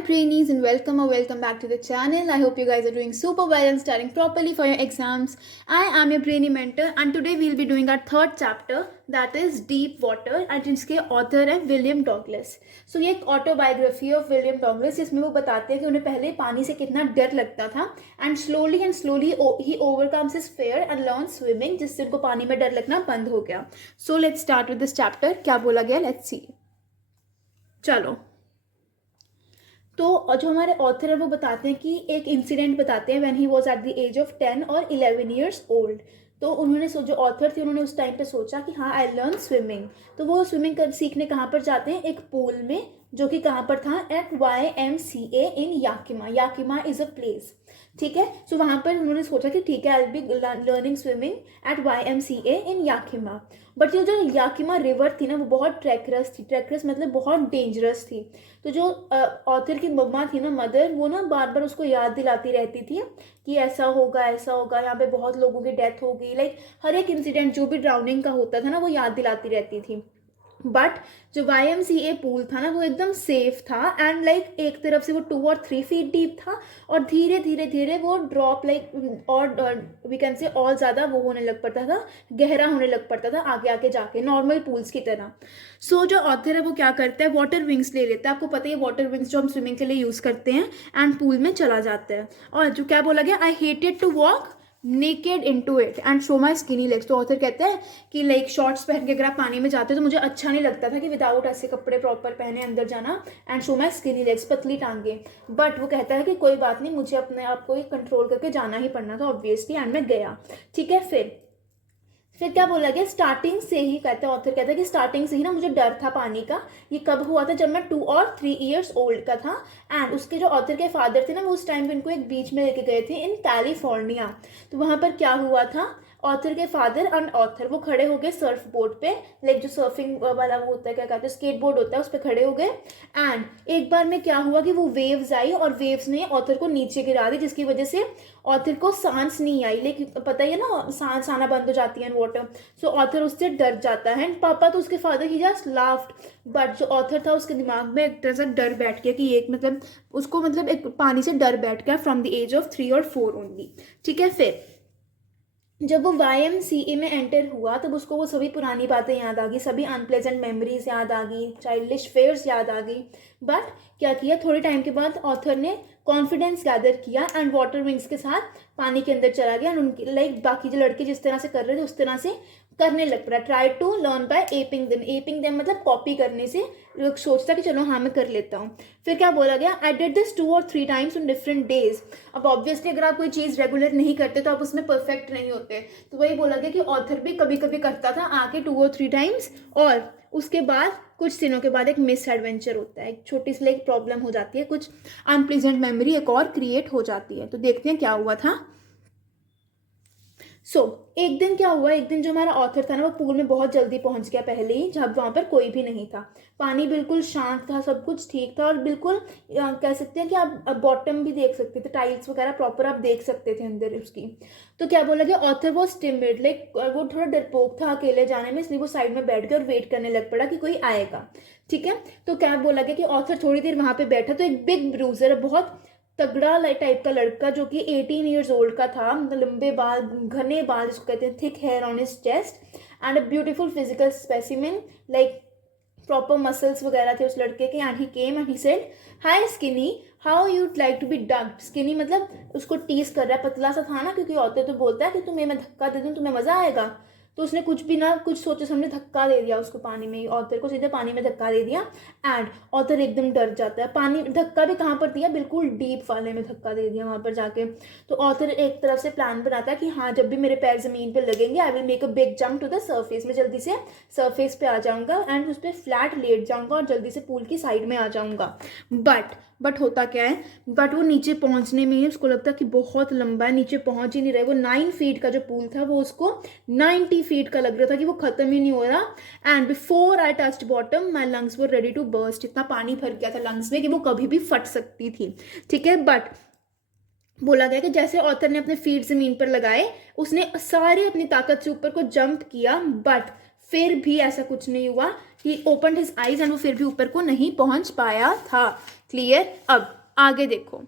Hi Trainees and welcome back to the channel. I hope you guys are doing super well and studying properly for your exams. I am your trainee mentor and today we'll be doing our third chapter, that is Deep Water, and जिसके author है William Douglas. So ये एक autobiography of William Douglas जिसमें वो बताते हैं कि उन्हें पहले पानी से कितना डर लगता था and slowly he overcomes his fair and learn swimming, जिससे उनको पानी में डर लगना बंद हो गया. So let's start with this chapter. क्या बोला गया, लेट्स सी. चलो, तो जो हमारे ऑथर है वो बताते हैं कि एक इंसिडेंट बताते हैं when he was at the age of 10 और 11 ईयर्स ओल्ड. तो उन्होंने जो ऑथर थे उन्होंने उस टाइम पे सोचा कि हाँ आई लर्न स्विमिंग. तो वो स्विमिंग सीखने कहाँ पर जाते हैं, एक पूल में, जो कि कहाँ पर था, at YMCA in Yakima. Yakima is a place, ठीक है. सो वहाँ पर उन्होंने सोचा कि ठीक है I will be learning swimming at YMCA in Yakima. But ये जो याकिमा रिवर थी ना वो बहुत ट्रैकरस थी. ट्रैकरस मतलब बहुत डेंजरस थी. तो जो ऑथर की मम्मा थी ना, मदर, वो ना बार बार उसको याद दिलाती रहती थी कि ऐसा होगा यहाँ पे बहुत लोगों की डेथ होगी. लाइक हर एक इंसिडेंट जो भी ड्राउनिंग का होता था ना वो याद दिलाती रहती थी. बट जो YMCA पूल था ना वो एकदम सेफ था एंड लाइक एक तरफ से वो 2 और 3 फीट डीप था और धीरे धीरे धीरे वो ड्रॉप लाइक और वी कैन से और ज़्यादा वो होने लग पड़ता था, गहरा होने लग पड़ता था आगे आगे जाके, नॉर्मल पूल्स की तरह. सो जो ऑथर है वो क्या करता है, वाटर विंग्स ले लेता है. आपको पता ही है वाटर विंग्स जो हम स्विमिंग के लिए यूज़ करते हैं, एंड पूल में चला जाता है. और जो क्या बोला गया, I hated to walk naked into it and show my skinny legs. तो ऑथर कहते हैं कि लाइक शॉर्ट्स पहन के अगर आप पानी में जाते हो तो मुझे अच्छा नहीं लगता था कि विदाउट ऐसे कपड़े प्रॉपर पहने अंदर जाना, and show my skinny legs, पतली टांगे. बट वो कहता है कि कोई बात नहीं, मुझे अपने आप को कंट्रोल करके जाना ही पड़ना था ऑब्वियसली, एंड मैं गया. ठीक है. फिर क्या बोला गया, स्टार्टिंग से ही कहते हैं, ऑथर कहता है कि स्टार्टिंग से ही ना मुझे डर था पानी का. ये कब हुआ था, जब मैं 2 और 3 ईयर्स ओल्ड का था. एंड उसके जो ऑथर के फादर थे ना वो उस टाइम पे इनको एक बीच में लेके गए थे इन कैलिफोर्निया. तो वहाँ पर क्या हुआ था, ऑथर के फादर एंड ऑथर वो खड़े हो गए सर्फ बोर्ड पे, लाइक जो सर्फिंग वाला वो होता है, क्या कहते हैं, स्केट बोर्ड होता है, उस पर खड़े हो गए. एंड एक बार में क्या हुआ कि वो वेव्स आई और वेव्स ने ऑथर को नीचे गिरा दी, जिसकी वजह से ऑथर को सांस नहीं आई. लेकिन पता ही है ना, सांस आना बंद हो जाती है इन वाटर. सो ऑथर उससे डर जाता है. एंड पापा तो उसके father he just laughed. But जो ऑथर था उसके दिमाग में एक तरह से डर बैठ गया कि एक मतलब उसको मतलब एक पानी से डर बैठ गया फ्रॉम द एज ऑफ 3 और 4 ओनली. ठीक है. फिर जब वो YMCA में एंटर हुआ तब उसको वो सभी पुरानी बातें याद आ गई, सभी अनप्लेजेंट मेमोरीज याद आ गई, चाइल्डिश फेयर्स याद आ गई. बट क्या किया, थोड़े टाइम के बाद ऑथर ने कॉन्फिडेंस गैदर किया एंड वाटर विंग्स के साथ पानी के अंदर चला गया. एंड उनके लाइक बाकी जो लड़के जिस तरह से कर रहे थे उस तरह से करने लग पड़ा. Try to learn by aping them. Aping them मतलब कॉपी करने से. लोग सोचता कि चलो हाँ मैं कर लेता हूँ. फिर क्या बोला गया, आई डिड दिस 2 और 3 टाइम्स ऑन डिफरेंट डेज. अब ऑब्वियसली अगर आप कोई चीज़ रेगुलर नहीं करते तो आप उसमें परफेक्ट नहीं होते. तो वही बोला गया कि ऑथर भी कभी कभी करता था आके 2 और 3 टाइम्स, और उसके बाद कुछ दिनों के बाद एक मिस एडवेंचर होता है, एक छोटी सी एक प्रॉब्लम हो जाती है, कुछ अनप्लेजेंट मेमोरी एक और क्रिएट हो जाती है. तो देखते हैं क्या हुआ था. एक दिन क्या हुआ, एक दिन जो हमारा ऑथर था ना वो पूल में बहुत जल्दी पहुंच गया, पहले ही, जब वहाँ पर कोई भी नहीं था. पानी बिल्कुल शांत था, सब कुछ ठीक था, और बिल्कुल कह सकते हैं कि आप बॉटम भी देख सकते थे, टाइल्स वगैरह प्रॉपर आप देख सकते थे अंदर उसकी. तो क्या बोला गया, ऑथर वो टिमिड, लाइक वो थोड़ा डरपोक था अकेले जाने में, इसलिए वो साइड में बैठ गया और वेट करने लग पड़ा कि कोई आएगा. ठीक है. तो क्या बोला गया कि ऑथर थोड़ी देर वहाँ पे बैठा तो एक बिग ब्रूजर, बहुत तगड़ा टाइप का लड़का जो कि 18 ईयर्स ओल्ड का था, लंबे बाल, घने बाल जिसको कहते हैं, thick hair on his chest and a beautiful physical specimen, like proper muscles वगैरह थे उस लड़के के. And he came and he said, hi skinny, how you'd like to be ducked. Skinny मतलब उसको टीज कर रहा है, पतला सा था ना, क्योंकि औरतें तो बोलता है कि तुम्हें मैं धक्का दे दूँ तुम्हें मजा आएगा. तो उसने कुछ भी ना कुछ सोचे समझे धक्का दे दिया उसको पानी में, ऑथर को सीधे पानी में धक्का दे दिया. एंड ऑथर एकदम डर जाता है. पानी धक्का भी कहाँ पर दिया, बिल्कुल डीप वाले में धक्का दे दिया वहाँ पर जाके. तो ऑथर एक तरफ से प्लान बनाता है कि हाँ जब भी मेरे पैर जमीन पर लगेंगे I will make a big jump to the surface. मैं जल्दी से सर्फेस पे आ जाऊंगा एंड उस पर फ्लैट लेट जाऊंगा और जल्दी से पूल की साइड में आ जाऊंगा. बट होता क्या है, बट वो नीचे पहुंचने में ही उसको लगता है कि बहुत लंबा है, नीचे पहुंच ही नहीं रहे. वो 9 फीट का जो पूल था वो उसको 90 फीट का लग रहा था कि वो खत्म ही नहीं हो रहा. And before I touched bottom my lungs were ready to burst. इतना पानी भर गया था लंग्स में कि वो कभी भी फट सकती थी. ठीक है. बट बोला गया कि जैसे ऑथर ने अपने फीट जमीन पर लगाए उसने सारे अपनी ताकत से ऊपर को जंप किया, बट फिर भी ऐसा कुछ नहीं हुआ, ही ओपन हिज आईज एंड वो फिर भी ऊपर को नहीं पहुंच पाया था। क्लियर। अब आगे देखो,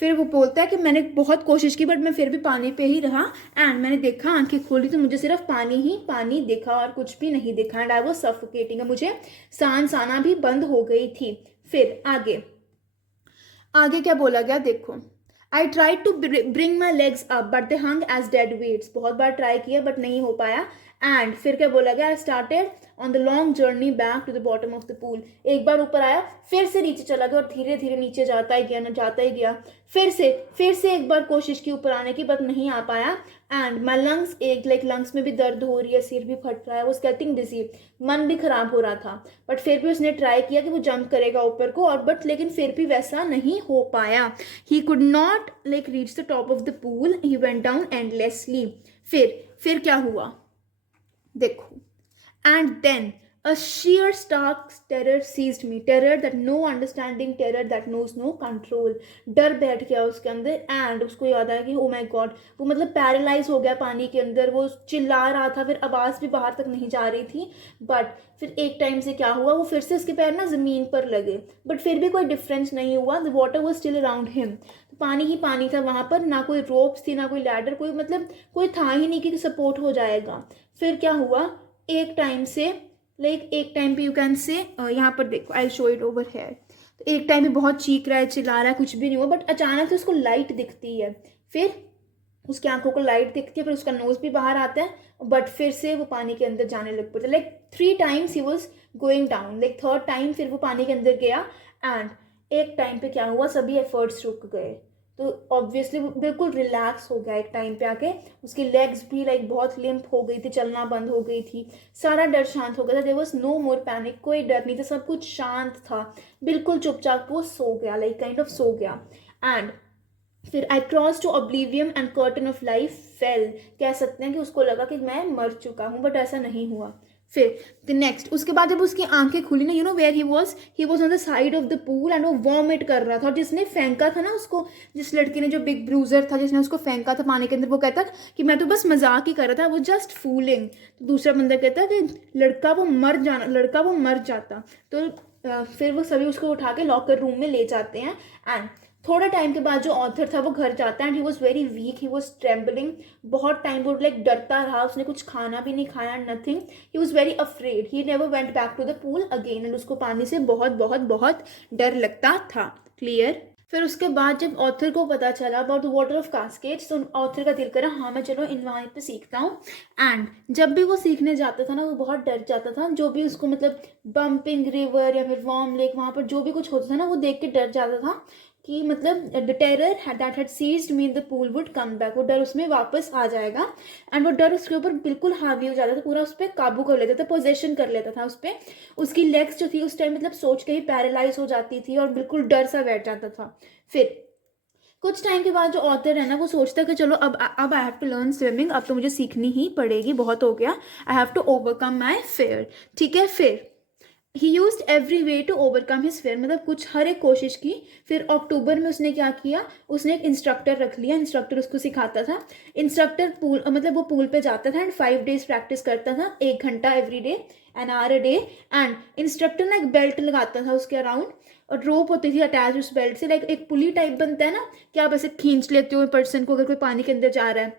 फिर वो बोलता है कि मैंने बहुत कोशिश की बट मैं फिर भी पानी पे ही रहा, एंड मैंने देखा, आंखें खोली तो मुझे सिर्फ पानी ही पानी दिखा और कुछ भी नहीं दिखा, एंड आई वाज सफोकेटिंग, मुझे सांस आना भी बंद हो गई थी। फिर आगे आगे क्या बोला गया देखो, I try to bring my legs up but they hung as dead weights, बहुत बार ट्राई किया बट नहीं हो पाया। एंड फिर क्या बोला गया, I started on the long journey back to the bottom of the pool, एक बार ऊपर आया फिर से नीचे चला गया और धीरे धीरे नीचे जाता ही गया, ना जाता ही गया। फिर से एक बार कोशिश की ऊपर आने की बट नहीं आ पाया। एंड माई लंग्स एक लाइक लंग्स में भी दर्द हो रही है, सिर भी फट रहा है, वो गेटिंग डिजी, मन भी खराब हो रहा था, बट फिर भी उसने ट्राई किया कि वो जंप करेगा ऊपर को, और बट लेकिन फिर भी वैसा नहीं हो पाया। He could not like reach the top of the pool, he went down endlessly. फिर क्या हुआ देखो, and then a sheer stark terror seized me, terror that no understanding, terror that knows no control, डर बैठ गया उसके अंदर। And उसको याद आया कि ओ माय गॉड, वो मतलब पैरालाइज हो गया पानी के अंदर, वो चिल्ला रहा था, फिर आवाज़ भी बाहर तक नहीं जा रही थी। बट फिर एक टाइम से क्या हुआ, वो फिर से उसके पैर ना ज़मीन पर लगे, बट फिर भी कोई डिफरेंस नहीं हुआ, the water was still around him, पानी ही पानी था वहाँ पर, ना कोई रोप्स थी ना कोई लैडर, कोई मतलब कोई था ही नहीं कि सपोर्ट हो जाएगा। फिर क्या हुआ, एक टाइम से एक टाइम पे यू कैन से, यहाँ पर देखो I show it over here, तो एक टाइम पे बहुत चीख रहा है, चिल्ला रहा है, कुछ भी नहीं हुआ, बट अचानक से उसको लाइट दिखती है, फिर उसकी आंखों को लाइट दिखती है, फिर उसका नोज भी बाहर आता है, बट फिर से वो पानी के अंदर जाने लग पड़ता है। 3 times he was going down, 3rd time फिर वो पानी के अंदर गया। एंड एक टाइम पे क्या हुआ, सभी एफर्ट्स रुक गए, तो ऑब्वियसली वो बिल्कुल रिलैक्स हो गया एक टाइम पे आके, उसकी लेग्स भी बहुत लिम्प हो गई थी, चलना बंद हो गई थी, सारा डर शांत हो गया था, there was no more panic, कोई डर नहीं था, सब कुछ शांत था, बिल्कुल चुपचाप वो सो गया, काइंड ऑफ सो गया। एंड फिर I cross to oblivion and curtain of life fell, कह सकते हैं कि उसको लगा कि मैं मर चुका हूँ, बट ऐसा नहीं हुआ। फिर द नेक्स्ट, उसके बाद जब उसकी आंखें खुली ना, you know where he was on the side of the pool, and वो वॉमिट कर रहा था, और जिसने फेंका था ना उसको, जिस लड़की ने, जो बिग ब्रूजर था जिसने उसको फेंका था पानी के अंदर, वो कहता कि मैं तो बस मजाक ही कर रहा था, वो जस्ट फूलिंग। तो दूसरा बंदा कहता कि लड़का वो मर जाता। तो फिर वो सभी उसको उठा के लॉकर रूम में ले जाते हैं। एंड थोड़ा टाइम के बाद जो ऑथर था वो घर जाता है, and he was very weak, he was trembling, बहुत टाइम वो डरता रहा, उसने कुछ खाना भी नहीं खाया, nothing, he was very afraid, he never went back to the pool again, and उसको पानी से बहुत बहुत बहुत डर लगता था। क्लियर। फिर उसके बाद जब ऑथर को पता चला अबाउट द वाटर ऑफ कास्केड्स, तो ऑथर का दिल करा हाँ मैं चलो इन वहाँ पे सीखता हूँ। एंड जब भी वो सीखने जाता था ना, वो बहुत डर जाता था, जो भी उसको बम्पिंग रिवर या फिर वार्म लेक, वहाँ पर जो भी कुछ होता था ना, वो देख के डर जाता था कि the terror that had seized me in the pool would come back, वो डर उसमें वापस आ जाएगा। एंड वो डर उसके ऊपर बिल्कुल हावी हो जाता था, पूरा उस पर काबू कर लेता था, पोजेशन कर लेता था उस पर, उसकी लेग्स जो थी उस टाइम सोच के ही पैरालाइज हो जाती थी, और बिल्कुल डर सा बैठ जाता था। फिर कुछ टाइम के बाद जो ऑथर है ना, वो सोचता है कि चलो अब I have to learn swimming, अब तो मुझे सीखनी ही पड़ेगी, बहुत हो गया, I have to overcome my fear. ठीक है। फिर he used every way to overcome his fear, कुछ हर एक कोशिश की। फिर अक्टूबर में उसने क्या किया, उसने एक इंस्ट्रक्टर रख लिया, इंस्ट्रक्टर उसको सिखाता था, इंस्ट्रक्टर पूल वो पूल पे जाता था एंड 5 days प्रैक्टिस करता था, 1 घंटा every day, an hour a day. And instructor ना एक बेल्ट लगाता था उसके अराउंड, और रोप होती थी अटैच उस बेल्ट से, एक पुली टाइप बनता है ना, कि आप ऐसे खींच लेते हो पर्सन को अगर कोई पानी के अंदर जा रहा है,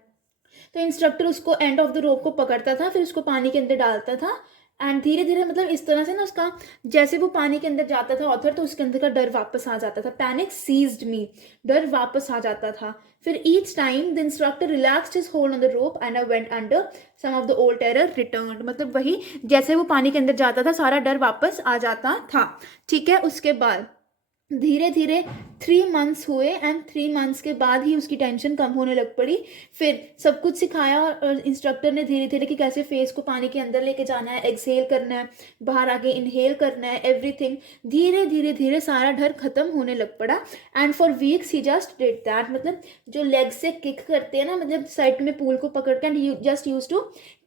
तो इंस्ट्रक्टर उसको एंड ऑफ द रोप को पकड़ता था, फिर उसको पानी के अंदर डालता था। एंड धीरे धीरे इस तरह से ना उसका, जैसे वो पानी के अंदर जाता था ऑथर, तो उसके अंदर का डर वापस आ जाता था, पैनिक सीज्ड मी, डर वापस आ जाता था। फिर each time the instructor relaxed his hold on the rope and I went under, some of the old terror returned, वही जैसे वो पानी के अंदर जाता था सारा डर वापस आ जाता था। ठीक है। उसके बाद धीरे धीरे 3 months हुए, एंड 3 months के बाद ही उसकी टेंशन कम होने लग पड़ी। फिर सब कुछ सिखाया और इंस्ट्रक्टर ने धीरे धीरे कि कैसे फेस को पानी के अंदर लेके जाना है, एक्सहेल करना है, बाहर आके इनहेल करना है, एवरीथिंग। धीरे धीरे धीरे सारा डर खत्म होने लग पड़ा। And for weeks he just did that, जो लेग से किक करते हैं ना, साइड में पूल को पकड़ के, and he just used to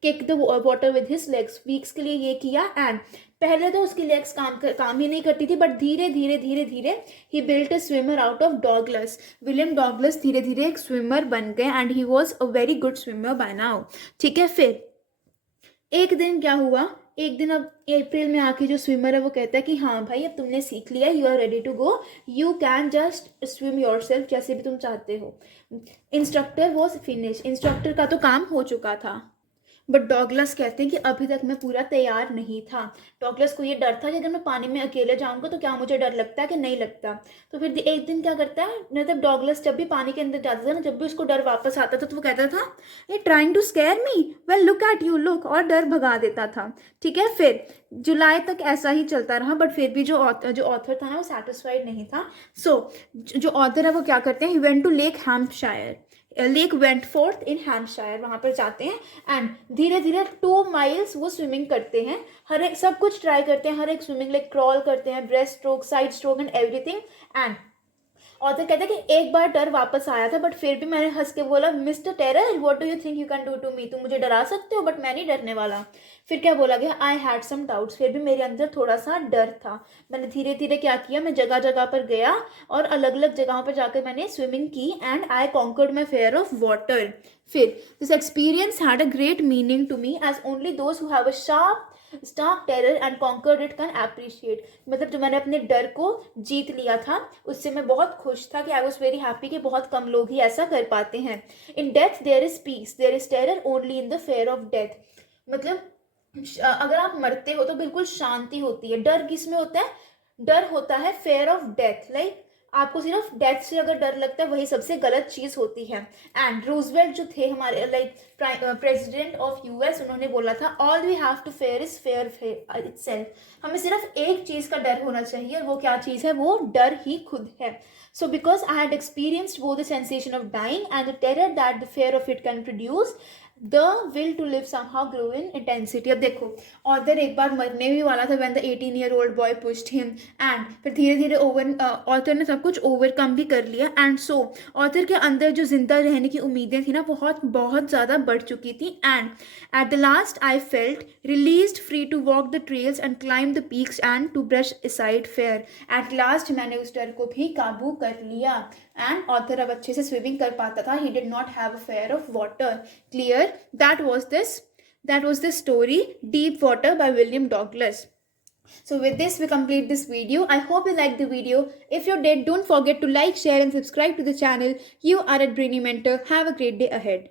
kick the water with his legs, weeks के लिए ये किया। एंड पहले तो उसकी लेग्स काम ही नहीं करती थी, बट धीरे धीरे धीरे धीरे he built a swimmer out of Douglas, William Douglas धीरे धीरे एक स्विमर बन गए, and he was a very good swimmer by now. ठीक है। फिर एक दिन क्या हुआ, एक दिन अब अप्रैल में आके जो स्विमर है वो कहता है कि हाँ भाई अब तुमने सीख लिया, you are ready to go, you can just swim yourself जैसे भी तुम चाहते हो। इंस्ट्रक्टर वॉज फिनिश, इंस्ट्रक्टर का तो काम हो चुका था, बट डॉगलस कहते हैं कि अभी तक मैं पूरा तैयार नहीं था। डॉगलस को ये डर था कि अगर मैं पानी में अकेले जाऊंगा तो क्या मुझे डर लगता है कि नहीं लगता। तो फिर एक दिन क्या करता है, मतलब डॉगलस जब भी पानी के अंदर जाता था ना, जब भी उसको डर वापस आता था तो वो कहता था ये trying to scare me, well look at you look, और डर भगा देता था। ठीक है, फिर जुलाई तक ऐसा ही चलता रहा, बट फिर भी जो ऑथर था ना वो सेटिस्फाइड नहीं था। सो जो ऑथर है वो क्या करते हैं, he went to lake Hampshire, lake Wentworth in Hampshire, वहाँ पर जाते हैं एंड धीरे धीरे 2 माइल्स वो स्विमिंग करते हैं, हर एक सब कुछ ट्राई करते हैं, हर एक स्विमिंग लाइक क्रॉल करते हैं, breast stroke, side stroke and everything. And author कहता है कि एक बार डर वापस आया था, बट फिर भी मैंने हंस के बोला mister terror what do you think you can do to me, तुम मुझे डरा सकते हो बट मैं नहीं डरने वाला। फिर क्या बोला गया, आई हैड सम डाउट्स, फिर भी मेरे अंदर थोड़ा सा डर था। मैंने धीरे धीरे क्या किया, मैं जगह जगह पर गया और अलग अलग जगहों पर जाकर मैंने स्विमिंग की and I conquered my fear of water. फिर this experience had a great meaning to me as only those who have a sharp stark terror and conquered it can appreciate. मतलब जो मैंने अपने डर को जीत लिया था उससे मैं बहुत खुश था, कि आई वॉज वेरी हैप्पी कि बहुत कम लोग ही ऐसा कर पाते हैं। In death there is peace, there is terror only in the fear of death. मतलब अगर आप मरते हो तो बिल्कुल शांति होती है। डर किस में होता है, डर होता है फेयर ऑफ डेथ, लाइक आपको सिर्फ डेथ से अगर डर लगता है वही सबसे गलत चीज़ होती है। एंड रूजवेल्ट जो थे हमारे लाइक प्रेसिडेंट ऑफ यूएस, उन्होंने बोला था all we have to fear is fear itself, हमें सिर्फ एक चीज़ का डर होना चाहिए, वो क्या चीज़ है, वो डर ही खुद है। So because I had experienced both the sensation of dying and the terror that the fear of it can produce, the will to live somehow grow in intensity. अब देखो ऑथर एक बार मरने भी वाला था when the 18-year-old boy pushed him, and फिर धीरे धीरे ऑथर ने सब कुछ ओवरकम भी कर लिया। एंड सो ऑथर के अंदर जो जिंदा रहने की उम्मीदें थी ना बहुत बहुत ज़्यादा बढ़ चुकी थी। And at the last I felt released, free to walk the trails and climb the peaks and to brush aside fear. At last मैंने उस डर को भी काबू कर लिया एंड ऑथर अब अच्छे से स्विमिंग कर पाता था। He did not have a fair of water. Clear? that was the story Deep Water by William Douglas. So with this we complete this video. I hope you liked the video. If you did, don't forget to like, share and subscribe to the channel. You are at Brainy Mentor. Have a great day ahead.